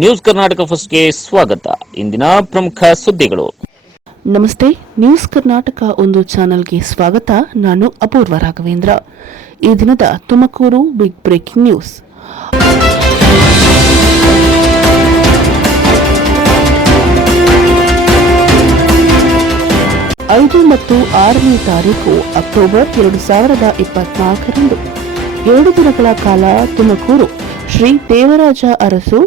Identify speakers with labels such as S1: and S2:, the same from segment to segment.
S1: News Karnataka ಫಸ್ಟ್ಗೆ ಸ್ವಾಗತ. ಇಂದಿನ ಪ್ರಮುಖ ಸುದ್ದಿಗಳು.
S2: ನಮಸ್ತೆ, ನ್ಯೂಸ್ ಕರ್ನಾಟಕ ಒಂದು ಚಾನೆಲ್ಗೆ ಸ್ವಾಗತ. ನಾನು ಅಪೂರ್ವ ರಾಘವೇಂದ್ರ. ಈ ದಿನದ ತುಮಕೂರು ಬಿಗ್ ಬ್ರೇಕಿಂಗ್ ನ್ಯೂಸ್. ಐದು ಮತ್ತು ಆರನೇ ತಾರೀಕು ಅಕ್ಟೋಬರ್ ಎರಡು ಸಾವಿರದ ಇಪ್ಪತ್ನಾಲ್ಕರಂದು. ಎರಡು ದಿನಗಳ ಕಾಲ ತುಮಕೂರು ಶ್ರೀ ದೇವರಾಜ ಅರಸು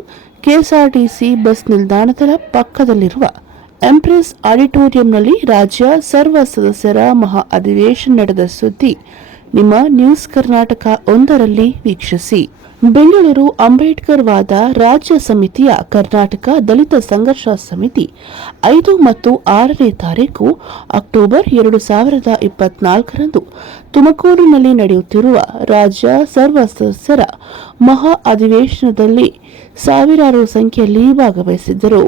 S2: ಕೆಎಸ್ಆರ್ಟಿಸಿ ಬಸ್ ನಿಲ್ದಾಣದ ಪಕ್ಕದಲ್ಲಿರುವ ಎಂಪ್ರೆಸ್ ಆಡಿಟೋರಿಯಂನಲ್ಲಿ ರಾಜ್ಯ ಸರ್ವ ಸದಸ್ಯರ ಮಹಾ ಅಧಿವೇಶನ ನಡೆದ ಸುದ್ದಿ. ನಿಮ್ಮ ನ್ಯೂಸ್ ಕರ್ನಾಟಕ ಒಂದರಲ್ಲಿ ವೀಕ್ಷಿಸಿ. ಬೆಂಗಳೂರು ಅಂಬೇಡ್ಕರ್ ವಾದ ರಾಜ್ಯ ಸಮಿತಿಯ ಕರ್ನಾಟಕ ದಲಿತ ಸಂಘರ್ಷ ಸಮಿತಿ ಐದು ಮತ್ತು ಆರನೇ ತಾರೀಕು ಅಕ್ಟೋಬರ್ ಎರಡು ಸಾವಿರದ ಇಪ್ಪತ್ನಾಲ್ಕರಂದು ತುಮಕೂರಿನಲ್ಲಿ ನಡೆಯುತ್ತಿರುವ ರಾಜ್ಯ ಸರ್ವ ಸದಸ್ಯರ ಮಹಾ ಅಧಿವೇಶನದಲ್ಲಿ ಸಾವಿರಾರು ಸಂಖ್ಯೆಯಲ್ಲಿ ಭಾಗವಹಿಸಿದ್ದರು.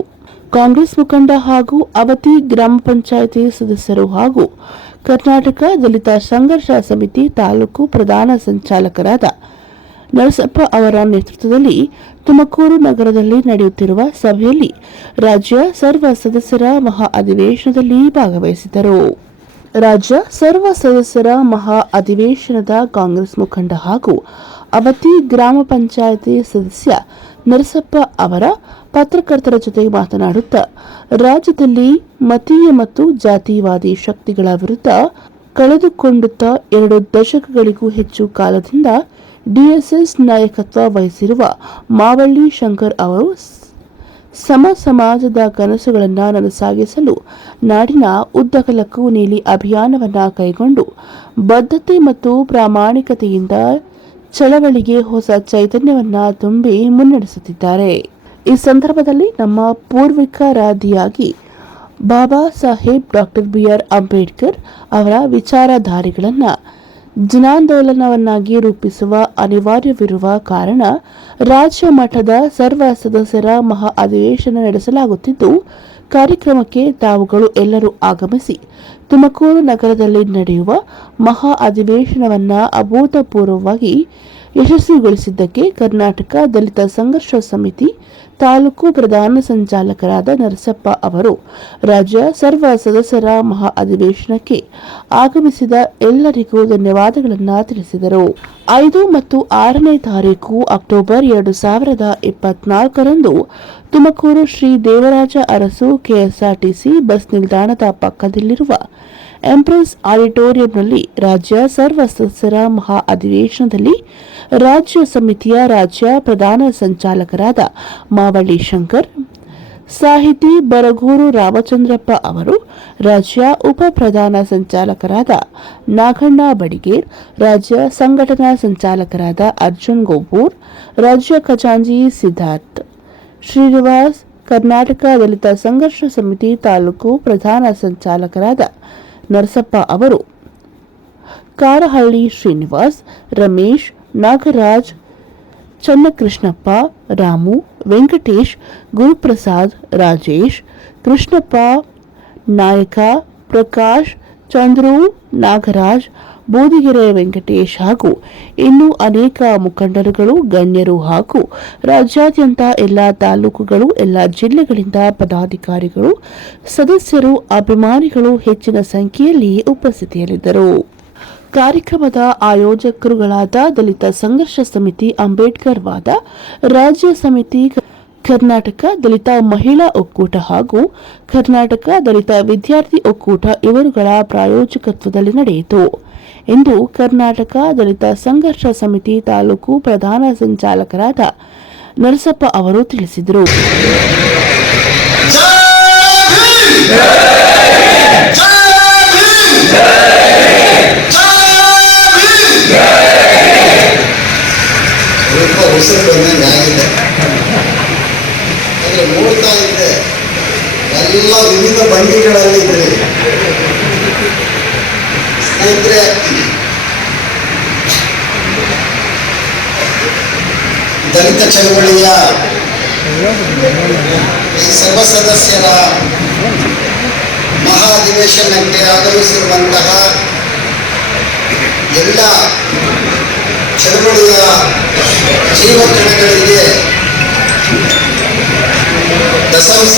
S2: ಕಾಂಗ್ರೆಸ್ ಮುಖಂಡ ಹಾಗೂ ಅವತಿ ಗ್ರಾಮ ಪಂಚಾಯಿತಿ ಸದಸ್ಯರು ಹಾಗೂ ಕರ್ನಾಟಕ ದಲಿತ ಸಂಘರ್ಷ ಸಮಿತಿ ತಾಲೂಕು ಪ್ರಧಾನ ಸಂಚಾಲಕರಾದ ನರಸಪ್ಪ ಅವರ ನೇತೃತ್ವದಲ್ಲಿ ತುಮಕೂರು ನಗರದಲ್ಲಿ ನಡೆಯುತ್ತಿರುವ ಸಭೆಯಲ್ಲಿ ರಾಜ್ಯ ಸರ್ವ ಸದಸ್ಯರ ಮಹಾ ಅಧಿವೇಶನದಲ್ಲಿ ಭಾಗವಹಿಸಿದರು ರಾಜ್ಯ ಸರ್ವ ಸದಸ್ಯರ ಮಹಾ ಅಧಿವೇಶನದ ಕಾಂಗ್ರೆಸ್ ಮುಖಂಡ ಹಾಗೂ ಅವತಿ ಗ್ರಾಮ ಪಂಚಾಯಿತಿ ಸದಸ್ಯ ನರಸಪ್ಪ ಅವರ ಪತ್ರಕರ್ತರ ಜೊತೆ ಮಾತನಾಡುತ್ತಾ, ರಾಜ್ಯದಲ್ಲಿ ಮತೀಯ ಮತ್ತು ಜಾತಿವಾದಿ ಶಕ್ತಿಗಳ ವಿರುದ್ಧ ಕಳೆದುಕೊಂಡುತ್ತಾ ಎರಡು ದಶಕಗಳಿಗೂ ಹೆಚ್ಚು ಕಾಲದಿಂದ ಡಿಎಸ್ಎಸ್ ನಾಯಕತ್ವ ವಹಿಸಿರುವ ಮಾವಳ್ಳಿ ಶಂಕರ್ ಅವರು ಸಮ ಸಮಾಜದ ಕನಸುಗಳನ್ನು ನನಸಾಗಿಸಲು ನಾಡಿನ ಉದ್ದಗಲಕ್ಕೂ ನೀಲಿ ಅಭಿಯಾನವನ್ನು ಕೈಗೊಂಡು ಬದ್ಧತೆ ಮತ್ತು ಪ್ರಾಮಾಣಿಕತೆಯಿಂದ ಚಳವಳಿಗೆ ಹೊಸ ಚೈತನ್ಯವನ್ನು ತುಂಬಿ ಮುನ್ನಡೆಸುತ್ತಿದ್ದಾರೆ. ಈ ಸಂದರ್ಭದಲ್ಲಿ ನಮ್ಮ ಪೂರ್ವಿಕರಾದಿಯಾಗಿ Baba Saheb doctor B R Ambedkar ಅವರ ವಿಚಾರಧಾರೆಗಳನ್ನು ಜನಾಂದೋಲನವನ್ನಾಗಿ ರೂಪಿಸುವ ಅನಿವಾರ್ಯವಿರುವ ಕಾರಣ ರಾಜ್ಯ ಮಠದ ಸರ್ವ ಸದಸ್ಯರ ಮಹಾ ಅಧಿವೇಶನ ನಡೆಸಲಾಗುತ್ತಿದ್ದು, ಕಾರ್ಯಕ್ರಮಕ್ಕೆ ತಾವುಗಳು ಎಲ್ಲರೂ ಆಗಮಿಸಿ ತುಮಕೂರು ನಗರದಲ್ಲಿ ನಡೆಯುವ ಮಹಾ ಅಧಿವೇಶನವನ್ನು ಅಭೂತಪೂರ್ವವಾಗಿ ಯಶಸ್ವಿಗೊಳಿಸಿದ್ದಕ್ಕೆ ಕರ್ನಾಟಕ ದಲಿತ ಸಂಘರ್ಷ ಸಮಿತಿ ತಾಲೂಕು ಪ್ರಧಾನ ಸಂಚಾಲಕರಾದ ನರಸಪ್ಪ ಅವರು, ರಾಜ್ಯ ಸರ್ವ ಸದಸ್ಯರ ಮಹಾ ಅಧಿವೇಶನಕ್ಕೆ ಆಗಮಿಸಿದ ಎಲ್ಲರಿಗೂ ಧನ್ಯವಾದಗಳನ್ನು ತಿಳಿಸಿದರು. ಐದು ಮತ್ತು ಆರನೇ ತಾರೀಕು ಅಕ್ಟೋಬರ್ ಎರಡು ಸಾವಿರದ ಇಪ್ಪತ್ನಾಲ್ಕರಂದು ತುಮಕೂರು ಶ್ರೀ ದೇವರಾಜ ಅರಸು ಕೆಎಸ್ಆರ್ಟಿಸಿ ಬಸ್ ನಿಲ್ದಾಣದ ಪಕ್ಕದಲ್ಲಿರುವ ಎಂಪ್ರೆಸ್ ಆಡಿಟೋರಿಯಂನಲ್ಲಿ ರಾಜ್ಯ ಸರ್ವ ಸದಸ್ಯರ ಮಹಾ ಅಧಿವೇಶನದಲ್ಲಿ ರಾಜ್ಯ ಸಮಿತಿಯ ರಾಜ್ಯ ಪ್ರಧಾನ ಸಂಚಾಲಕರಾದ ಮಾವಳ್ಳಿ ಶಂಕರ್, ಸಾಹಿತಿ ಬರಗೂರು ರಾಮಚಂದ್ರಪ್ಪ ಅವರು, ರಾಜ್ಯ ಉಪ ಪ್ರಧಾನ ಸಂಚಾಲಕರಾದ ನಾಗಣ್ಣ ಬಡಿಗೇರ್, ರಾಜ್ಯ ಸಂಘಟನಾ ಸಂಚಾಲಕರಾದ ಅರ್ಜುನ್ ಗೋಪೂರ್ ರಾಜ್ಯ ಖಜಾಂಜಿ ಸಿದ್ಧಾರ್ಥ್, ಶ್ರೀನಿವಾಸ್, ಕರ್ನಾಟಕ ದಲಿತ ಸಂಘರ್ಷ ಸಮಿತಿ ತಾಲೂಕು ಪ್ರಧಾನ ಸಂಚಾಲಕರಾದ ನರಸಪ್ಪ ಅವರು. ಕಾರಹಳ್ಳಿ ಶ್ರೀನಿವಾಸ್, ರಮೇಶ್, ನಾಗರಾಜ್, ಚನ್ನಕೃಷ್ಣಪ್ಪ, ರಾಮು, ವೆಂಕಟೇಶ್, ಗುರುಪ್ರಸಾದ್, ರಾಜೇಶ್, ಕೃಷ್ಣಪ್ಪ, ನಾಯಕ, ಪ್ರಕಾಶ್, ಚಂದ್ರು, ನಾಗರಾಜ್ ಬೋದಿಗೆರೆ ವೆಂಕಟೇಶ್ ಹಾಗೂ ಇನ್ನೂ ಅನೇಕ ಮುಖಂಡರುಗಳು, ಗಣ್ಯರು ಹಾಗೂ ರಾಜ್ಯಾದ್ಯಂತ ಎಲ್ಲ ತಾಲೂಕುಗಳು, ಎಲ್ಲ ಜಿಲ್ಲೆಗಳಿಂದ ಪದಾಧಿಕಾರಿಗಳು, ಸದಸ್ಯರು, ಅಭಿಮಾನಿಗಳು ಹೆಚ್ಚಿನ ಸಂಖ್ಯೆಯಲ್ಲಿ ಉಪಸ್ಥಿತಿಯಲ್ಲಿದ್ದರು. ಕಾರ್ಯಕ್ರಮದ ಆಯೋಜಕರುಗಳಾದ ದಲಿತ ಸಂಘರ್ಷ ಸಮಿತಿ ಅಂಬೇಡ್ಕರ್ ವಾದ, ರಾಜ್ಯ ಸಮಿತಿ ಕರ್ನಾಟಕ ದಲಿತ ಮಹಿಳಾ ಒಕ್ಕೂಟ ಹಾಗೂ ಕರ್ನಾಟಕ ದಲಿತ ವಿದ್ಯಾರ್ಥಿ ಒಕ್ಕೂಟ ಇವರುಗಳ ಪ್ರಾಯೋಜಕತ್ವದಲ್ಲಿ ನಡೆಯಿತು. ಎಂದು ಕರ್ನಾಟಕ ದಲಿತ ಸಂಘರ್ಷ ಸಮಿತಿ ತಾಲೂಕು ಪ್ರಧಾನ ಸಂಚಾಲಕರಾದ ನರಸಪ್ಪ ಅವರು ತಿಳಿಸಿದರು.
S3: ಎಲ್ಲ ವಿವಿಧ ಭಂಗಿಗಳಲ್ಲಿ ಇದ್ರಿ. ಸ್ನೇಹಿತರೆ ದಲಿತ ಚಳವಳಿಯ ಸರ್ವ ಸದಸ್ಯರ ಮಹಾ ಅಧಿವೇಶನಕ್ಕೆ ಆಗಮಿಸಿರುವಂತಹ ಎಲ್ಲ ಚಳವಳಿಯ ಜೀವಕಣಗಳಿಗೆ ದಸಂಸ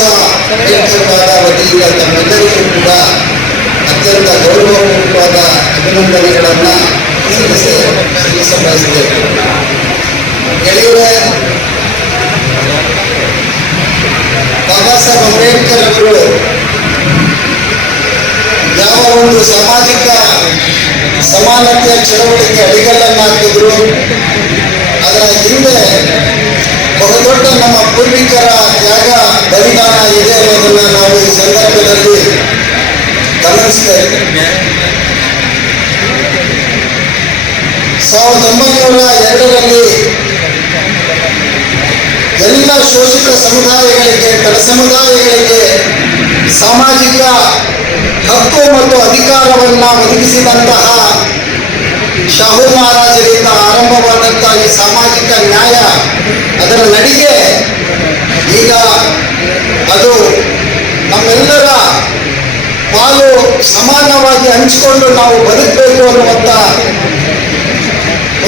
S3: ವತಿಯಿಂದ ತಮ್ಮೆಲ್ಲರಿಗೂ ಕೂಡ ಅತ್ಯಂತ ಗೌರವಪೂರ್ವಕವಾದ ಅಭಿನಂದನೆಗಳನ್ನು ಸಲ್ಲಿಸಿ ಸಲ್ಲಿಸ ಬಯಸಿದ್ದೇವೆ ಗೆಳೆಯರೇ ಬಾಬಾ ಸಾಹೇಬ್ ಅಂಬೇಡ್ಕರ್ ಅವರು ಯಾವ ಒಂದು ಸಾಮಾಜಿಕ ಸಮಾನತೆಯ ಚಳವಳಿಗೆ ಅಡಿಗಲ್ಲನ್ನು ಹಾಕಿದ್ರು ಅದರ ಹಿಂದೆ ಬಹುದೊಡ್ಡ ನಮ್ಮ ಪೂರ್ವಿಕರ ತ್ಯಾಗ ಬಲಿದಾನ ಇದೆ ಅನ್ನೋದನ್ನು ನಾವು ಈ ಸಂದರ್ಭದಲ್ಲಿ ಗಮನಿಸ್ತೇವೆ ಸಾವಿರದ ಒಂಬೈನೂರ ಎರಡರಲ್ಲಿ ಎಲ್ಲ ಶೋಷಿತ ಸಮುದಾಯಗಳಿಗೆ ತಡ ಸಮುದಾಯಗಳಿಗೆ ಸಾಮಾಜಿಕ ಹಕ್ಕು ಮತ್ತು ಅಧಿಕಾರವನ್ನು ಒದಗಿಸಿದಂತಹ ಶಾಹು ಮಹಾರಾಜರಿಂದ ಆರಂಭವಾದಂತಹ ಈ ಸಾಮಾಜಿಕ ನ್ಯಾಯ ಅದರ ನಡಿಗೆ ಹಂಚಿಕೊಂಡು ನಾವು ಬದುಕಬೇಕು ಅನ್ನುವಂಥ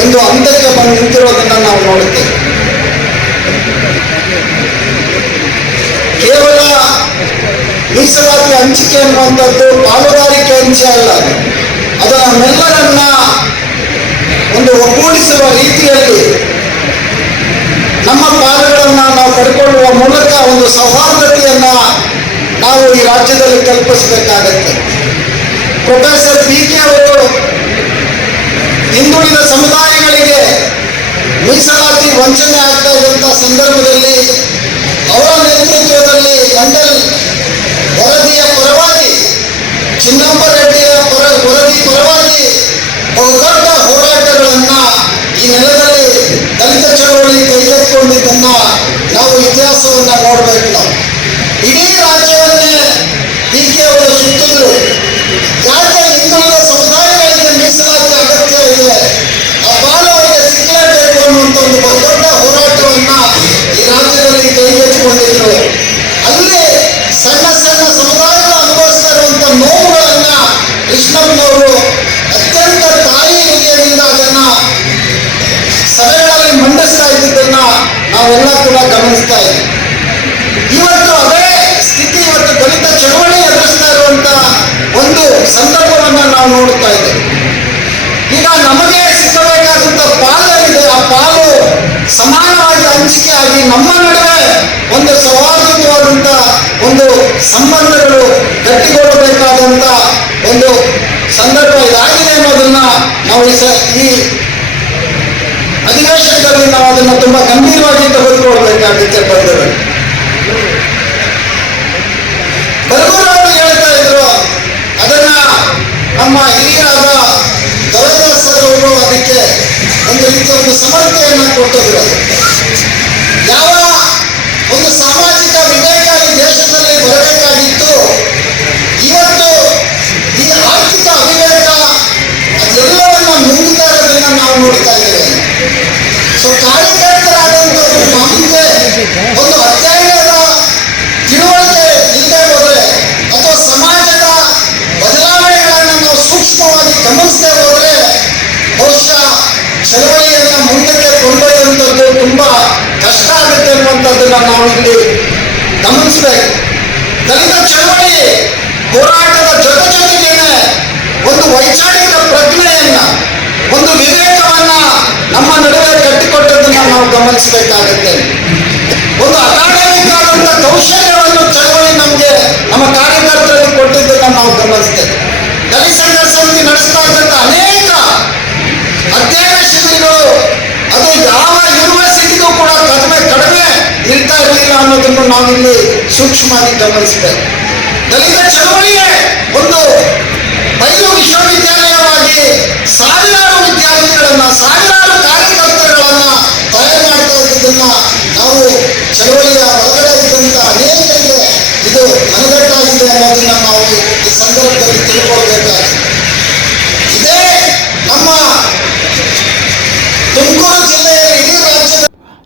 S3: ಒಂದು ಹಂತಕ್ಕೆ ಬಂದು ನಿಂತಿರೋದನ್ನ ನಾವು ನೋಡುತ್ತೇವೆ ಕೇವಲ ಮೀಸಲಾತಿ ಹಂಚಿಕೆ ಅನ್ನುವಂಥದ್ದು ಪಾಲುದಾರಿಕೆ ಹಂಚೆ ಅಲ್ಲ ಅದು. ನಮ್ಮೆಲ್ಲರನ್ನ ಒಂದು ಒಗ್ಗೂಡಿಸುವ ರೀತಿಯಲ್ಲಿ ನಮ್ಮ ಪಾಲುಗಳನ್ನ ನಾವು ಪಡ್ಕೊಳ್ಳುವ ಮೂಲಕ ಒಂದು ಸೌಹಾರ್ದತೆಯನ್ನ ನಾವು ಈ ರಾಜ್ಯದಲ್ಲಿ ಕಲ್ಪಿಸಬೇಕಾಗತ್ತೆ ಪ್ರೊಫೆಸರ್ ಬಿ ಕೆ ಅವರು ಹಿಂದುಳಿದ ಸಮುದಾಯಗಳಿಗೆ ಮೀಸಲಾತಿ ವಂಚನೆ ಆಗ್ತಾ ಇದ್ದಂತಹ ಸಂದರ್ಭದಲ್ಲಿ ಅವರ ನೇತೃತ್ವದಲ್ಲಿ ಮಂಡಲ್ ವರದಿಯ ಪರವಾಗಿ ಚಿನ್ನಪ್ಪ ರೆಡ್ಡಿಯ ಈ ಈ ಅಧಿವೇಶನದಲ್ಲಿ ನಾವು ಅದನ್ನು ತುಂಬಾ ಗಂಭೀರವಾಗಿ ತೆಗೆದುಕೊಳ್ಬೇಕಾಗುತ್ತೆ ಬಂದರು ಬರಗೂರವರು ಹೇಳ್ತಾ ಇದ್ರು, ಅದನ್ನ ನಮ್ಮ ಹಿರಿಯರಾದ ದೊರೆದಾಸ್ ಅವರು ಅದಕ್ಕೆ ಒಂದು ರೀತಿಯ ಒಂದು ಸಮರ್ಥೆಯನ್ನ ಸೊ ಒಂದು ತಿಳುವಳಿಕೆ ಅಥವಾ ಸಮಾಜದ ಬದಲಾವಣೆಗಳನ್ನು ನಾವು ಸೂಕ್ಷ್ಮವಾಗಿ ಹೋದರೆ ಬಹುಶಃ ಮುಂದಕ್ಕೆ ಕೊಂಡೊಯ್ಯುವಂಥದ್ದು ತುಂಬ ಕಷ್ಟ ಆಗುತ್ತೆ ಅನ್ನುವಂಥದ್ದನ್ನು ನಾವು ಇಲ್ಲಿ ಹೋರಾಟದ ಜೊತೆ ಜೊತೆಗೇನೆ ಒಂದು ವೈಚಾರಿಕ ಪ್ರಜ್ಞೆಯನ್ನ ಒಂದು ವಿವೇಕವನ್ನ ನಾವು ಗಮನಿಸಬೇಕಾಗತ್ತೆ. ಒಂದು ಅಕಾಡೆಮಿಕ್ ಕೌಶಲ್ಯವನ್ನು ಚಳವಳಿ ನಮಗೆ ನಮ್ಮ ಕಾರ್ಯಕರ್ತರಲ್ಲಿ ಕೊಟ್ಟಿದ್ದನ್ನು ನಾವು ಗಮನಿಸ್ತೇವೆ. ದಲಿತ ಸಂಘ ಸಮಿತಿ ನಡೆಸ್ತಾ ಇದ್ದಂತ ಅನೇಕ ಅಧ್ಯಯನ ಅದು ಯಾವ ಯೂನಿವರ್ಸಿಟಿಗೂ ಕೂಡ ಕಡಿಮೆ ಕಡಿಮೆ ಇರ್ತಾ ಇರಲಿಲ್ಲ ಅನ್ನೋದನ್ನು ನಾವಿಲ್ಲಿ ಸೂಕ್ಷ್ಮವಾಗಿ ಗಮನಿಸ್ತೇವೆ. ದಲಿತ ಚಳವಳಿಯೇ ಒಂದು ಬಯಲು ವಿಶ್ವವಿದ್ಯಾಲಯವಾಗಿ ಸಾವಿರಾರು